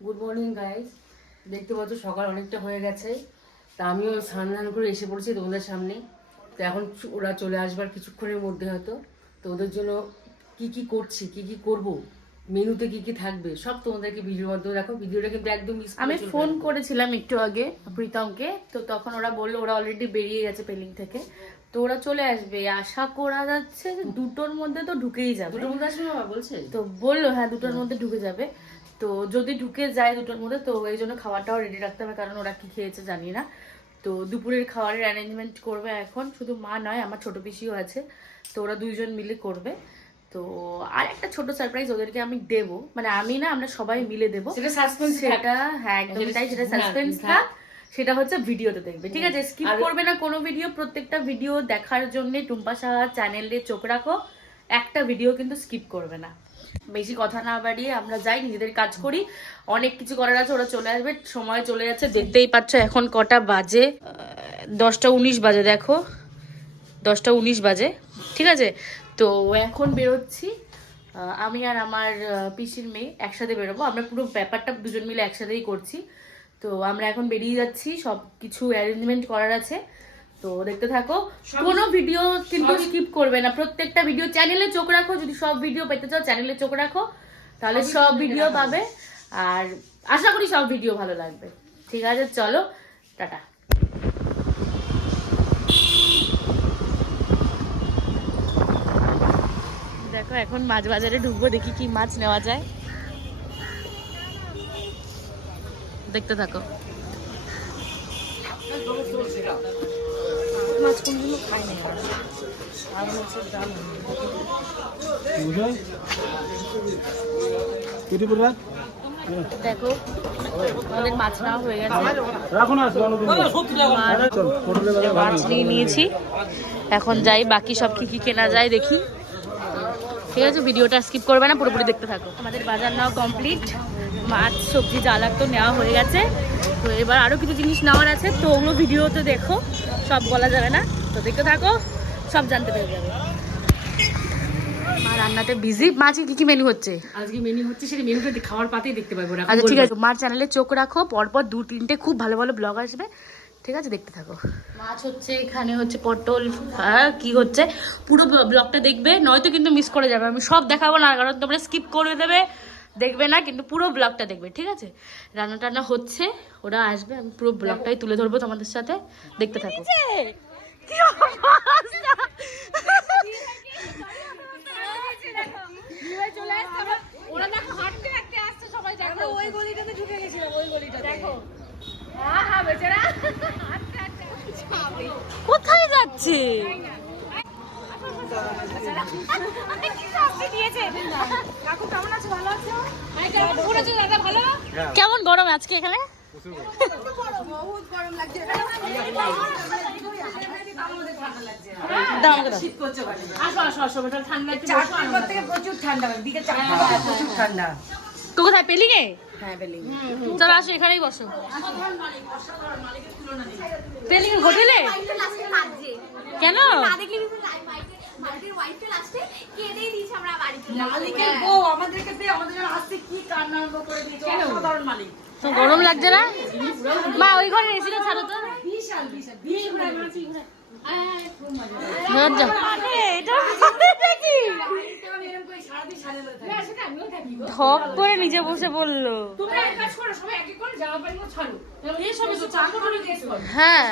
Good morning guys দেখতে পাচ্ছ সকাল অনেকটা হয়ে গেছে। তা আমিও স্নান ধান করে এসে পড়েছি তোমাদের সামনে। তো এখন ওরা চলে আসবার কিছুক্ষণের মধ্যে হয়তো। তো ওদের জন্য কি কি করছি কি কি করব মেনুতে কি কি থাকবে সব তোমাদেরকে ভিডিওর মাধ্যমে দেখো ভিডিওটা কিন্তু একদম করে আমি ফোন করেছিলাম একটু আগে প্রীতমকে। তো তখন ওরা বলল ওরা অলরেডি বেরিয়ে গেছে পেলিং থেকে। তো ওরা চলে আসবে। আশা করা যাচ্ছে যে দুটোর মধ্যে তো ঢুকেই যাবে। দুটোর মধ্যে আসবে বাবা বলছে। তো বলল হ্যাঁ দুটোর মধ্যে ঢুকে যাবে। তো যদি ঢুকে যায় দুটোর মধ্যে তো এই জন্য খাবারটাও রেডি রাখতে হবে কারণ ওরা কি খেয়েছে জানি না। তো দুপুরের খাবারের অ্যারেঞ্জমেন্ট করবে এখন শুধু মা নয় আমার ছোট পিসিও আছে তো ওরা দুইজন মিলে করবে। তো আর একটা ছোট সারপ্রাইজ ওদেরকে আমি দেব মানে আমি না আমরা সবাই মিলে দেবো। সেটা সাসপেন্স সেটা হ্যাঁ একদম সেটা- তাই সেটা সাসপেন্স থাক। থাক। সেটা হচ্ছে ভিডিওতে দেখবে ঠিক আছে? স্কিপ করবে না কোনো ভিডিও প্রত্যেকটা ভিডিও দেখার জন্য টুম্পা সাহা চ্যানেলে চোখ রাখো একটা ভিডিও কিন্তু স্কিপ করবে না। বেশি কথা না বাড়িয়ে আমরা যাই, নিজেদের কাজ করি। অনেক কিছু করার আছে, ওরা চলে আসবে। সময় চলে যাচ্ছে, দেখতেই পাচ্ছ এখন কটা বাজে। দশটা উনিশ বাজে, দেখো। দশটা উনিশ বাজে, ঠিক আছে? তো এখন বেরোচ্ছি। আমি আর আমার পিসির মেয়ে একসাথে বেরোবো। আমরা পুরো ব্যাপারটা দুজন মিলে একসাথেই করছি। তো আমরা এখন বেরিয়ে যাচ্ছি সব কিছু অ্যারেঞ্জমেন্ট করার আছে। তো দেখতে থাকো। কোনো ভিডিও কিন্তু স্কিপ করবে না। প্রত্যেকটা ভিডিও চ্যানেলে চোখ রাখো যদি সব ভিডিও পেতে চাও চ্যানেলে চোখ রাখো তাহলে সব ভিডিও পাবে। আর আশা করি সব ভিডিও ভালো লাগবে। ঠিক আছে চলো টাটা। দেখো এখন মাছ বাজারে ঢুকবো দেখি কি মাছ নেওয়া যায়। দেখতে থাকো। মাছ কোনগুলো খায় না। আর মাছের দাম দেখো আমাদের মাছ নেওয়া হয়ে গেছে। মাছ নিয়ে নিয়েছি। এখন যাই বাকি সব কি কি কেনা যায় দেখি। ঠিক আছে ভিডিওটা স্কিপ করবে না পুরোপুরি দেখতে থাকো। আমাদের বাজার নাও কমপ্লিট মাছ সবজি জ্বালাক তো নেওয়া হয়ে গেছে। তো এবার আরও কিছু জিনিস নেওয়ার আছে। তো ওগুলো ভিডিওতে দেখো। সব বলা যাবে না। তো দেখতে থাকো। সব জানতে পেরে যাবে। মা রান্নাতে বিজি মাছে কি কি মেনু হচ্ছে? আজকে মেনু হচ্ছে সেটা মেনুটা খাওয়ার পাতেই দেখতে পাবো আচ্ছা ঠিক আছে। মার চ্যানেলে চোখ রাখো। পরপর দু তিনটে খুব ভালো ভালো ব্লগ আসবে। ঠিক আছে দেখতে থাকো। মাছ হচ্ছে এখানে হচ্ছে পটল হ্যাঁ কি হচ্ছে? পুরো ব্লগটা দেখবে। নয়তো কিন্তু মিস করে যাবে। আমি সব দেখাবো না কারণ তোমরা স্কিপ করে দেবে। দেখবে না কিন্তু পুরো ব্লগটা দেখবে ঠিক আছে রান্না টান্না হচ্ছে ওরা আসবে আমি পুরো ব্লগটাই তুলে ধরবো তোমাদের সাথে দেখতে থাকো? কোথায় যাচ্ছে একটু বসো, গরম আজকে বাজে প্রচুর ঠান্ডা তো কোথায় পেলিং এ? হ্যাঁ চলো আসো এখানেই বসো। পেলিং হোটেলে? কেন? মালিকের বউ আমাদেরকে দিয়ে আমাদের আসতে কি কান্না আরম্ভ করে দিয়েছে অসাধারণ মালিক। তো গরম লাগছে না? মা ওই ঘরে এসিটা ছাড়ো তো। বিশাল বিশাল বিয়ে ঠক করে নিচে বসে বলল। তোমরা হ্যাঁ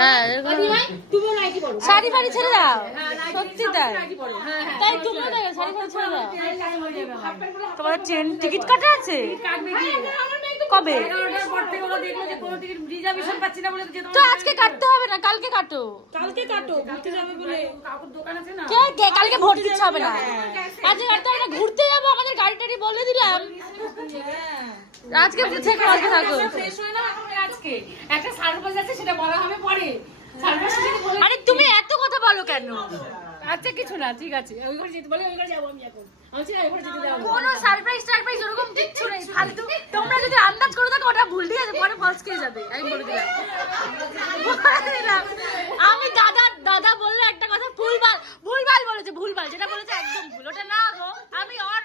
হ্যাঁ, শাড়ি ফাড়ি ছেড়ে দাও। হ্যাঁ, সত্যি তাই। হ্যাঁ তাই তোমরা শাড়ি ফাড়ি ছেড়ে দাও। তোমাদের ট্রেন টিকিট কাটা আছে? কবে? এগারোটার পর থেকে ওরা দেখল যে কোনো টিকিট রিজার্ভেশন পাচ্ছি না বলে যে তো আজকে কাটতে হবে না কালকে কাটো। কালকে কাটো ঘুরতে যাবে বলে। কাকুর দোকান আছে না? কে কে কালকে ভোট দিতে হবে না? আজকে কাটতে হবে না ঘুরতে যাব আমাদের গাড়ি টাড়ি বলে দিলাম। আজকে থেকে আজকে থাকো। ফ্রেশ হয়ে না আজকে। একটা সার্ভিস আছে সেটা বলা হবে পরে। আরে তুমি এত কথা বলো কেন? আচ্ছা কিছু না ঠিক আছে। ওই ঘরে যেতে বলে ওই ঘরে যাব আমি এখন। আমি বলছি, না, ওই ঘরে যেতে কোনো সারপ্রাইজ সারপ্রাইজ ওরকম কিচ্ছু নেই ফালতু। তোমরা যদি আন্দাজ করে থাকো ওটা ভুল দিয়ে পরে ফলস খেয়ে যাবে। আমি বলে দিলাম। আমি দাদা দাদা বললে একটা কথা ভুলভাল ভুলভাল বলেছে ভুলভাল যেটা বলেছে একদম ভুল। ওটা না গো আমি অন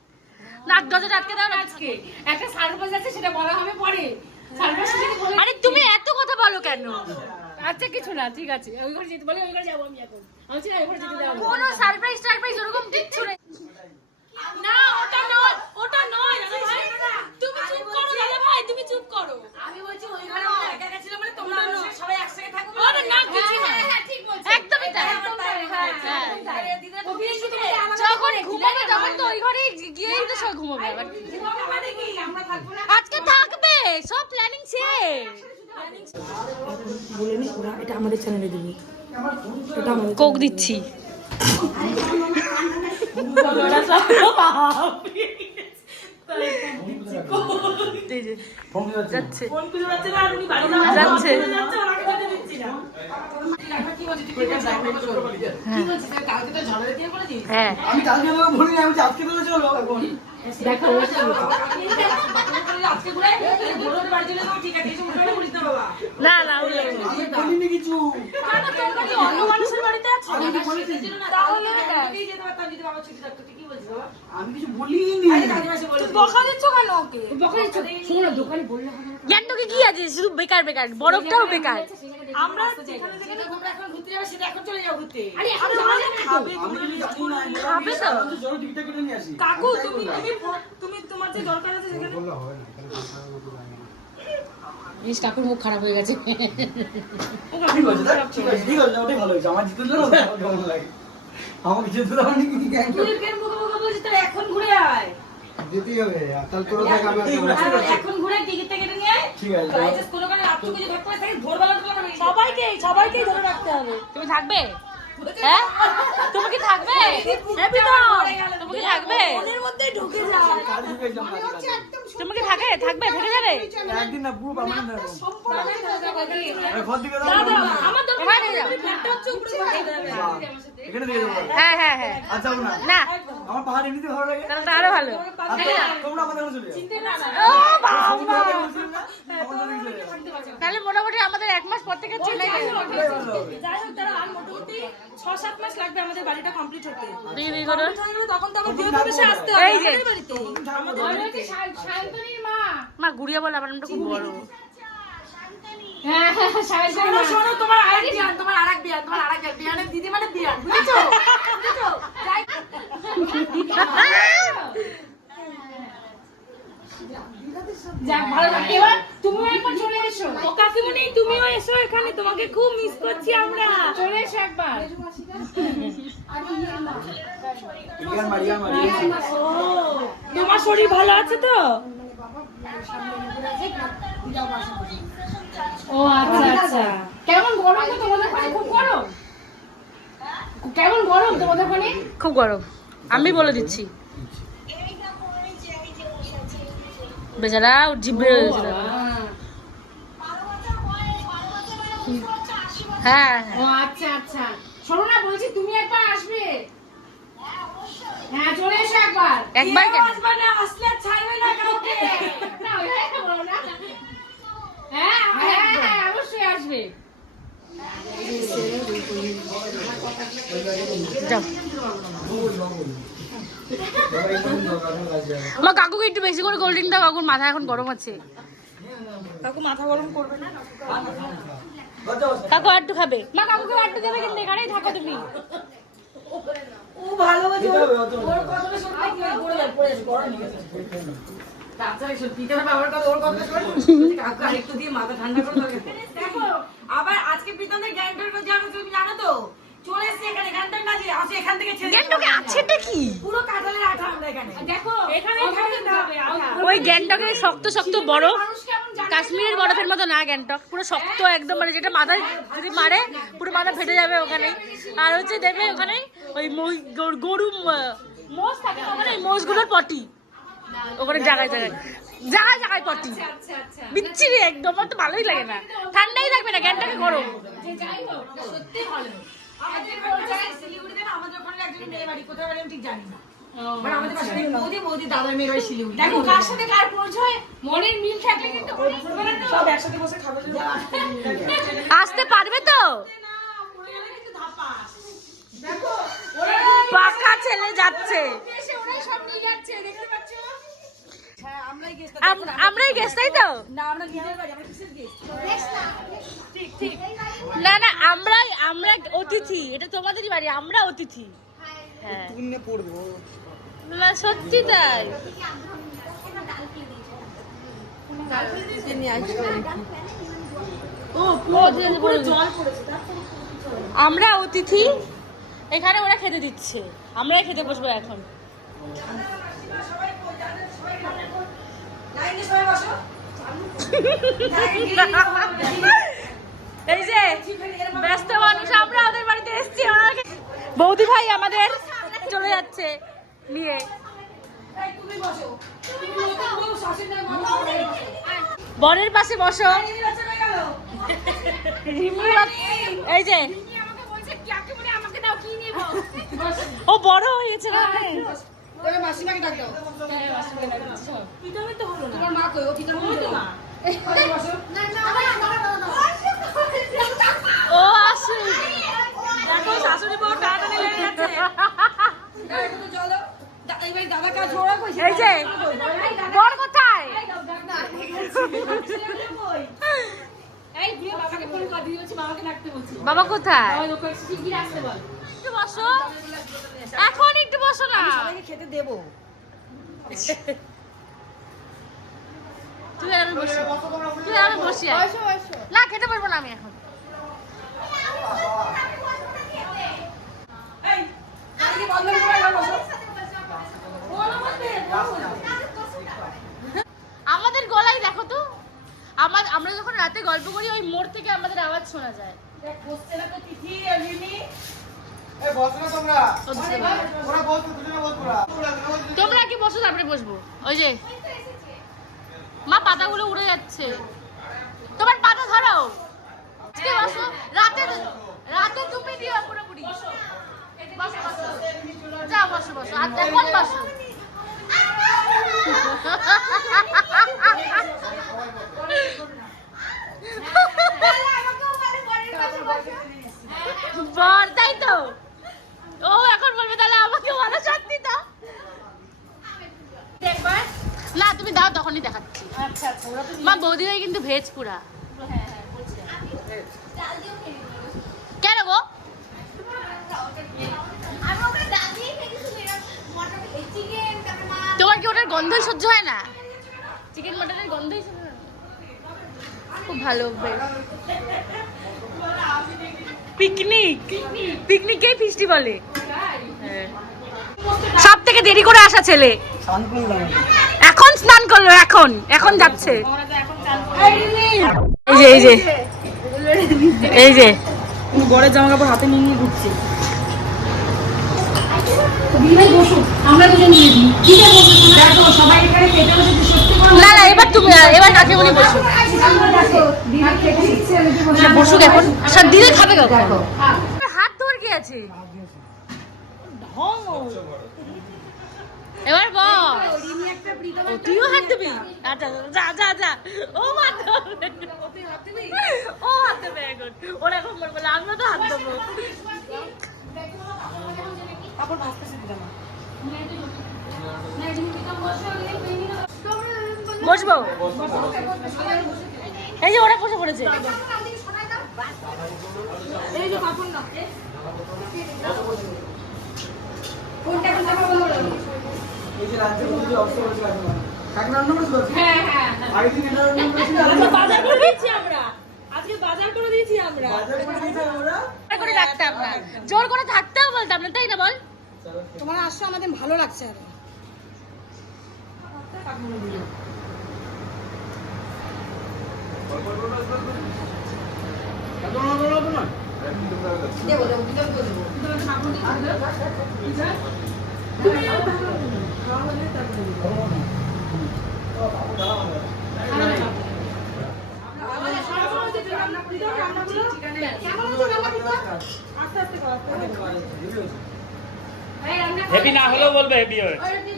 নাক দরজা আটকে দাও না আজকে। একটা সারপ্রাইজ আছে সেটা বলা হবে পরে। আরে তুমি এত কথা বলো কেন? আচ্ছা কিছু না ঠিক আছে। ওই ঘরে যেতে বলে ওই ঘরে যাব আমি এখন। আমি চাই ওই ঘরে যেতে দাও কোনো সারপ্রাইজ সারপ্রাইজ ওরকম কিচ্ছু নেই। না ওটা নয় ওটা নয় দাদা ভাই তুমি চুপ করো দাদা ভাই তুমি চুপ করো আমি বলছি ওই ঘরে আমরা একা গেছিলাম মানে তোমরা সবাই একসাথে থাকব ওটা না কিছু না একদমই তাই হ্যাঁ। যখন ঘুমাবে তখন তো ওই ঘরে গিয়েই তো সব ঘুমাবে আবার আজকে থাকবে সব প্ল্যানিং শেষ বলে নি এটা আমাদের চ্যানেলে দিবি। এটা আমাদের কোক দিচ্ছি। যাচ্ছে। যাচ্ছে। হ্যাঁ। আমি কালকে তোকে আমি আজকে তোকে চলো এখন। দেখো না না বলিনি। কিছু। অন্য মানুষের বাড়িতে আমি কিছু বলিনি। আমি কিছু বলিনি। বকা দিচ্ছ কেন ওকে? শোনো না দোকানে বললে হবে না। কি আছে? শুধু বেকার বেকার। বরফটাও বেকার। আমরা যেখানে যেখানে তোমরা এখন ঘুরতে যাবে সেটা এখন চলে যাও ঘুরতে। আরে এখন যাওয়া যাবে না। তো। আমি কিছু জানি না। খাবে তো? জল টিকিটটা কেটে নিয়ে আসি। কাকু তুমি তুমি তুমি তোমার যে দরকার আছে সেখানে জিনিস কাকুর মুখ খারাপ হয়ে গেছে ঠিক আছে ঠিক আছে ঠিক আছে ওটাই ভালো হয়েছে আমার জিতে দিল কেমন লাগে আমাকে জিতে দেওয়া কি জ্ঞান তুই কেন মুখে মুখে বলছিস তাহলে এখন ঘুরে আয় যেতেই হবে তাহলে তোরা থাক আমি আর ঠিক তোমরা আছে, আর এখন ঘুরে টিকিটটা কেটে নিয়ে আয় ঠিক আছে রাইজাস কোনো কারণে রাতটুকু যদি থাকতে পারে তাকে ভোরবেলা তো সবাইকে সবাইকেই ধরে রাখতে হবে তুমি থাকবে হ্যাঁ তুমি কি থাকবে হ্যাঁ তুমি কি থাকবে মনের মধ্যে ঢুকে যায় তুমি কি থাকে থাকবে থেকে যাবে? একদিন না পুরো পার্মানেন্ট দাও আমার তো যাও। ফ্ল্যাটটা হচ্ছে উপরে বসে যাবে। এখানে দিয়ে দেবো। হ্যাঁ হ্যাঁ হ্যাঁ। আচ্ছা না। না। আমার পাহাড় এমনিতে ভালো লাগে। তাহলে তো আরও ভালো তোমরা আমাদের চলে যাও। ও বাবা! যাও তাহলে মোটামুটি এক মাস পর থেকে চলে যাই হোক তারা আর মোটামুটি ছ সাত মাস লাগবে আমাদের বাড়িটা কমপ্লিট হতে। হয়ে তখন তো আবার গৃহপ্রবেশে আসতে হবে আমাদের বাড়িতে। মা। গুড়িয়া বলে আমার নামটা খুব বড়। শোনো শোনো তোমার আরেক বিয়ান তোমার আরেক বিয়ান তোমার আরেক বিয়ান। বিয়ানের দিদি মানে বিয়ান বুঝেছ? বুঝেছ? যাই যাক ভালো থাকো। এবার তুমিও একবার চলে এসো। ও কাকিমণি তুমিও এসো এখানে। তোমাকে খুব মিস করছি আমরা। চলে এসো একবার। ইয়ার মারি ইয়ার মারি ও। তোমার শরীর ভালো আছে তো? ও আচ্ছা আচ্ছা। কেমন গরম তো তোমাদের ওখানে? খুব গরম? কেমন গরম তোমাদের ওখানে? খুব গরম। আমি বলে দিচ্ছি। বেচারা জিভ বের গেছিল। হ্যাঁ ও আচ্ছা আচ্ছা। শোনো না বলছি তুমি একবার আসবে। হ্যাঁ চলে এসো একবার। একবার কেন? আসবে না আসলে ছাড়বে না কাউকে। না, ওইভাবে বলো না। হ্যাঁ হ্যাঁ হ্যাঁ অবশ্যই আসবে। যাও। আমার কাকুকে একটু বেশি করে কোল্ড ড্রিঙ্ক দাও কাকুর মাথা এখন গরম আছে। কাকু মাথা গরম করবে না কাকু আটটু খাবে? মা কাকুকে আটটু দেবে কিন্তু এখানেই থাকো তুমি। ও ভালোবাসে ওর কথাটা শুনলে কি হয়? পড়ে পড়ে গরম। আবার আজকে প্রীতমের গ্যাংটক জানো তুমি জানো তো? চলে এসছে এখানে গ্যাংটক না আসে এখান থেকে ছেড়ে গ্যাংটকে আছেটা কি? পুরো কাঁঠালের আঠা আমরা এখানে। দেখো এখানেই থাকতে হবে আঠা। ওই গ্যাংটকে শক্ত শক্ত বরফ কাশ্মীরের বরফের মতো না গ্যাংটক। পুরো শক্ত একদম মানে যেটা মাথায় যদি মারে পুরো মাথা ফেটে যাবে ওখানে। আর হচ্ছে দেবে ওখানে ওই গরু- গরু মোষ থাকে ওখানে? মোষগুলোর পটি। ওখানে জায়গায় জায়গায় জায়গায় জায়গায় পটি। বিচ্ছিরি একদম তো ভালোই লাগে না। ঠান্ডাই থাকবে না গ্যাংটকে গরম। আমাদের ওখানে শিলিগুড়িতে না আমাদের ওখানে একজন মেয়ে বাড়ি কোথায় বাড়ি আমি ঠিক জানি না। আমাদের পাশে বৌদি বৌদি দাদার মেয়ের বাড়ি শিলিগুড়ি। দেখো কার সাথে কার পরিচয় মনের মিল থাকলে কিন্তু সব একসাথে বসে খাবে আসতে পারবে তো? পাকা ছেলে যাচ্ছে। আমরাই গেছি আম- আমরাই গেছ তাই তো? না না। না আমরাই আমরা অতিথি। এটা তোমাদেরই বাড়ি আমরা অতিথি। হ্যাঁ। না সত্যি তাই। আমরা অতিথি এখানে ওরা খেতে দিচ্ছে। আমরাই খেতে বসবো এখন। এই যে ব্যস্ত মানুষ আমরা ওদের বাড়িতে এসেছি ওনাকে বৌদি ভাই আমাদের চলে যাচ্ছে নিয়ে। বরের পাশে বসো এই যে ও বড়। রিমি কাকে বলে আমাকে দাও, না তবে মাসিমাকে ডাক দাও। পিতামে তো হলো না। তোমার মা কই? ও পিতামহ হলো না। ওই বসো। ও আসে দেখো শাশুড়ি বউ টানাটানি লেগে গেছে চলো। দাদা কাজ এই যে বর কোথায় এই, বুড়ো বাবাকে ফোন কর, দিদি বলছে, বাবাকে ডাকতে বলছি। বাবা কোথায়? বাবা লোক এসে শিগগির আসতে বল। একটু বসো। এখন একটু বসো না। খেতে দেবো। তুই আর আমি বসি। তুই আর বসি না খেতে পারব না আমি এখন। বন্ধ করে এবার বসো। বলো বলতে, বলো। আমাদের গলায় দেখো তো আমার আমরা যখন রাতে গল্প করি ওই মোড় থেকে আমাদের আওয়াজ শোনা যায়। দেখ, তোমরা। কি বসো তারপরে বসবো। ওই যে মা পাতাগুলো উড়ে যাচ্ছে। তোমার পাতা ধরো। বসো। রাতে রাতে তুমি দিও পুরোপুরি বসো বসো। যাও বসো বসো। আর এখন বসো। বর তাই তো। ও এখন বলবে তাহলে আমাকে ভালো সত্যি তো? না তুমি দাও তখনই দেখাচ্ছি। আচ্ছা আচ্ছা মা বৌদি ভাই কিন্তু ভেজ পুরা। কেন গো? কি ওটার গন্ধই সহ্য হয় না? চিকেন মটনের গন্ধই সহ্য হয় খুব ভালো পিকনিক পিকনিককেই ফিস্টি বলে। সব থেকে দেরি করে আসা ছেলে। এখন স্নান করল এখন এখন যাচ্ছে। এই যে এই যে। এই যে। বরের জামা কাপড় হাতে নিয়ে নিয়ে ঘুরছে। দিদিভাই বসুক আমরা দুজন নিয়ে দিই ঠিক আছে দেখো সবাই এখানে খেতে বসে সত্যি না না এবার তুমি এবার বসো। আমি তো বসে বসুক এখন সব দিদি খাবে কখন? হাত ধরে কি আছে? এবার বল তুইও হাত দিবি? আচ্ছা যা যা যা। ও হাত দিবি। ও হাত দেবে এখন। ওরা এখন বলবে আমিও তো হাত দেবো কাপড় ভাসতেছে দিদাম বসবো? এই যে ওরা বসে পড়েছে। এই যে কাপড় না কোনটা কোনটা বলো? এই যে রাজ্যের মধ্যে অবস্থা করেছে কাকিমা কাকিমা রান্না হ্যাঁ হ্যাঁ দিন এটা বাজার করে দিয়েছি আমরা। আজকে বাজার করে দিয়েছি আমরা। বাজার করে দিয়েছে ওরা জোর করে রাখতাম না জোর করে থাকতেও বলতাম না তাই না বল? তোমার আসলে আমাদের ভালো লাগছে আর। আস্তে আস্তে হেভি না হলেও বলবে হেভি হয়েছে দেবে।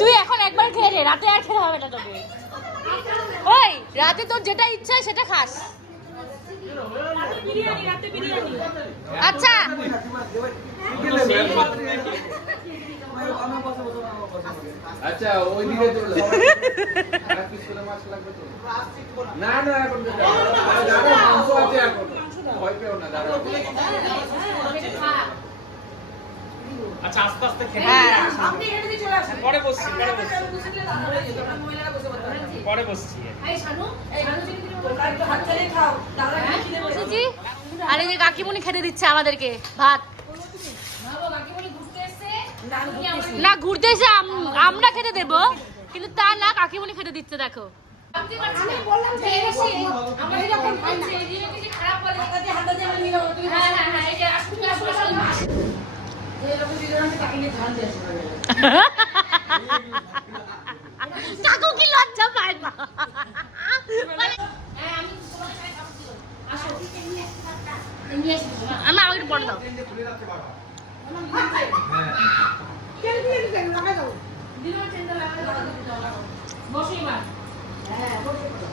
তুই এখন একবার খেয়ে নে রাতে আর খেতে হবে না তোকে। ওই রাতে তোর যেটা ইচ্ছা হয় সেটা খাস। বিরিয়ানি। আচ্ছা। আচ্ছা ওই দিকে আর মাছ লাগবে তো। না না এখন দাদা মাংস আছে এখন। ভয় পেও না দাদা আচ্ছা আস্তে আস্তে হ্যাঁ। আপনি চলে আসুন। পরে বসছি পরে বসছি। হয়ে। পরে বসছি। যে কাকিমুনি খেতে দিচ্ছে আমাদেরকে ভাত। না, ঘুরতে এসে আমরা খেতে দেব কিন্তু তা না কাকিমুনি খেতে দিচ্ছে দেখো। কাকু কি লজ্জা পায় না আমি একটু পরে দাও। দিয়ে দিতে? লাগাই দাও। বসো এবার। হ্যাঁ, বসো।